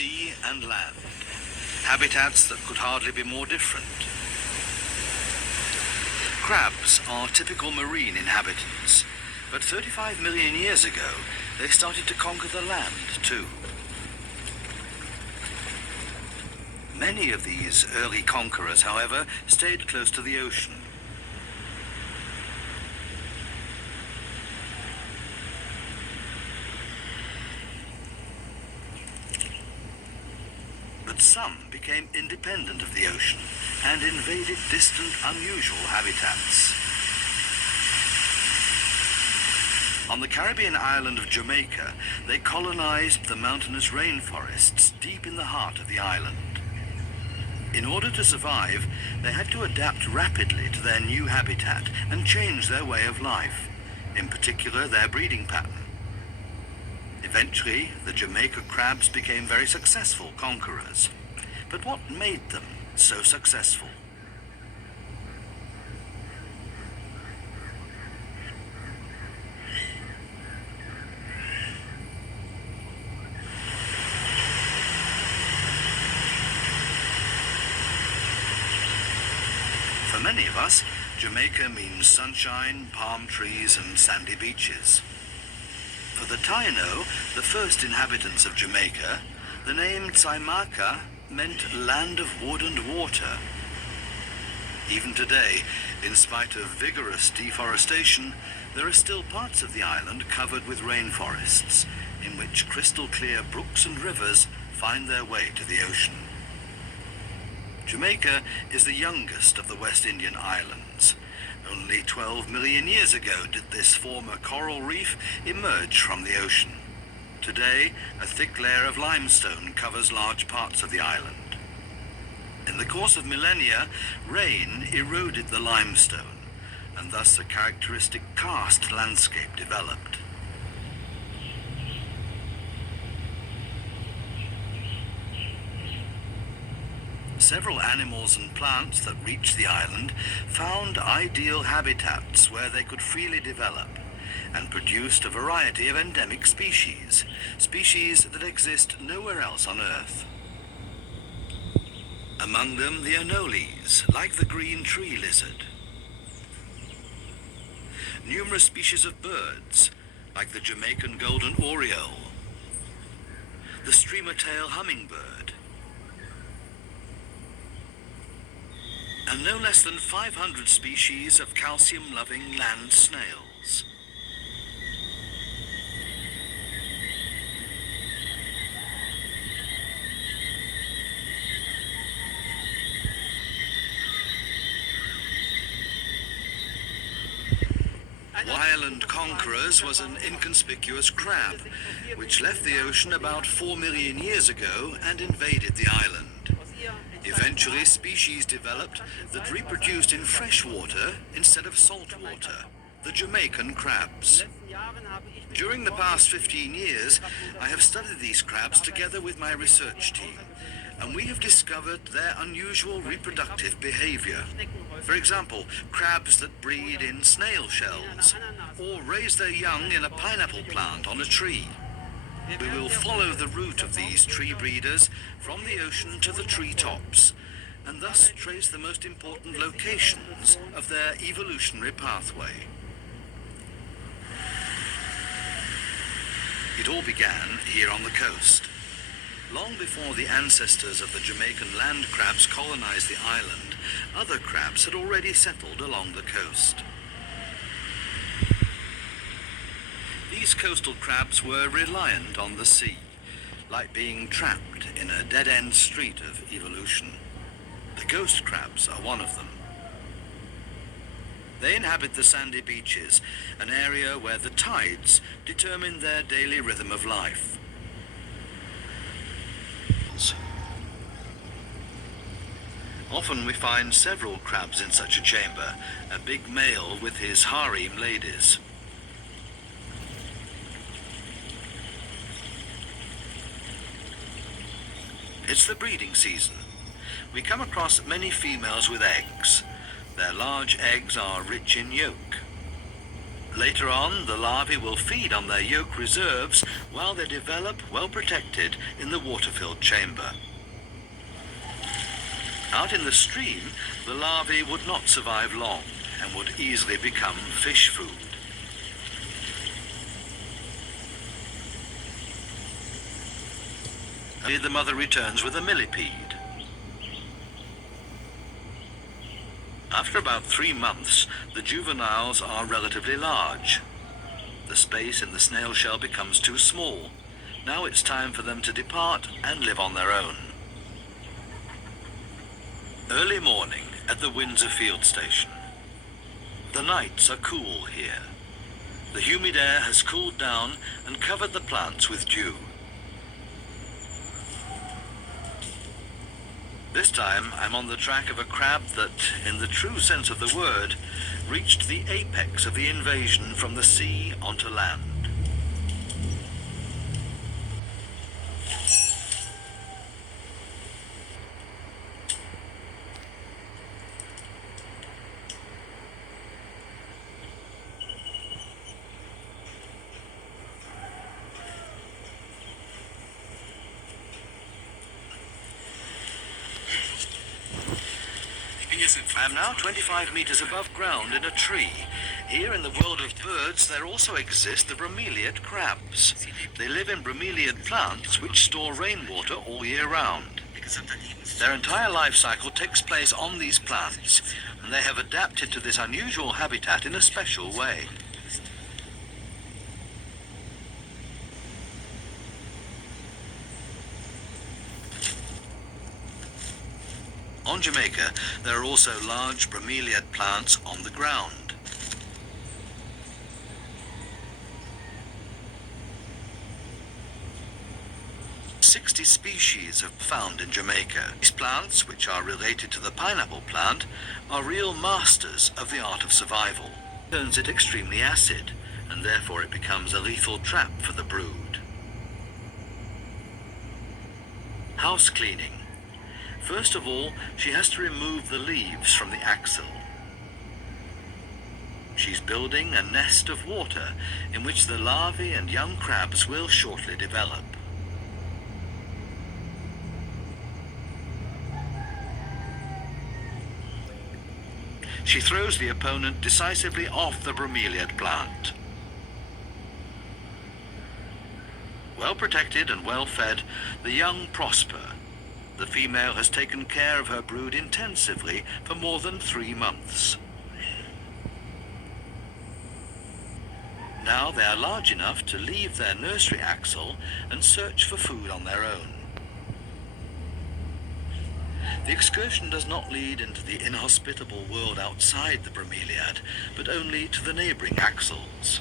sea and land, habitats that could hardly be more different. Crabs are typical marine inhabitants, but 35 million years ago they started to conquer the land too. Many of these early conquerors, however, stayed close to the ocean. But some became independent of the ocean and invaded distant, unusual habitats. On the Caribbean island of Jamaica, they colonized the mountainous rainforests deep in the heart of the island. In order to survive, they had to adapt rapidly to their new habitat and change their way of life, in particular their breeding pattern. Eventually, the Jamaica crabs became very successful conquerors. But what made them so successful? For many of us, Jamaica means sunshine, palm trees, and sandy beaches. For the Taino, the first inhabitants of Jamaica, the name Jamica meant land of wood and water. Even today, in spite of vigorous deforestation, there are still parts of the island covered with rainforests, in which crystal clear brooks and rivers find their way to the ocean. Jamaica is the youngest of the West Indian islands. Only 12 million years ago did this former coral reef emerge from the ocean. Today, a thick layer of limestone covers large parts of the island. In the course of millennia, rain eroded the limestone, and thus a characteristic karst landscape developed. Several animals and plants that reached the island found ideal habitats where they could freely develop, and produced a variety of endemic species that exist nowhere else on Earth. Among them, the anoles, like the green tree lizard. Numerous species of birds, like the Jamaican golden oriole, the streamer-tail hummingbird, and no less than 500 species of calcium-loving land snails. Island conquerors was an inconspicuous crab, which left the ocean about 4 million years ago and invaded the island. Eventually, species developed that reproduced in fresh water instead of salt water, the Jamaican crabs. During the past 15 years, I have studied these crabs together with my research team, and we have discovered their unusual reproductive behavior. For example, crabs that breed in snail shells, or raise their young in a pineapple plant on a tree. We will follow the route of these tree breeders from the ocean to the treetops, and thus trace the most important locations of their evolutionary pathway. It all began here on the coast. Long before the ancestors of the Jamaican land crabs colonized the island, other crabs had already settled along the coast. These coastal crabs were reliant on the sea, like being trapped in a dead-end street of evolution. The ghost crabs are one of them. They inhabit the sandy beaches, an area where the tides determine their daily rhythm of life. Often we find several crabs in such a chamber, a big male with his harem ladies. It's the breeding season. We come across many females with eggs. Their large eggs are rich in yolk. Later on, the larvae will feed on their yolk reserves while they develop well protected in the water-filled chamber. Out in the stream, the larvae would not survive long and would easily become fish food. The mother returns with a millipede. After about 3 months, the juveniles are relatively large. The space in the snail shell becomes too small. Now it's time for them to depart and live on their own. Early morning at the Windsor Field Station. The nights are cool here. The humid air has cooled down and covered the plants with dew. This time I'm on the track of a crab that, in the true sense of the word, reached the apex of the invasion from the sea onto land. I am now 25 meters above ground in a tree. Here in the world of birds there also exist the bromeliad crabs. They live in bromeliad plants which store rainwater all year round. Their entire life cycle takes place on these plants, and they have adapted to this unusual habitat in a special way. On Jamaica, there are also large bromeliad plants on the ground. "60 species are found in Jamaica. These plants, which are related to the pineapple plant, are real masters of the art of survival. It turns it extremely acid, and therefore it becomes a lethal trap for the brood. House cleaning. First of all, she has to remove the leaves from the axil. She's building a nest of water in which the larvae and young crabs will shortly develop. She throws the opponent decisively off the bromeliad plant. Well protected and well fed, the young prosper. The female has taken care of her brood intensively for more than 3 months. Now they are large enough to leave their nursery axil and search for food on their own. The excursion does not lead into the inhospitable world outside the bromeliad, but only to the neighboring axils.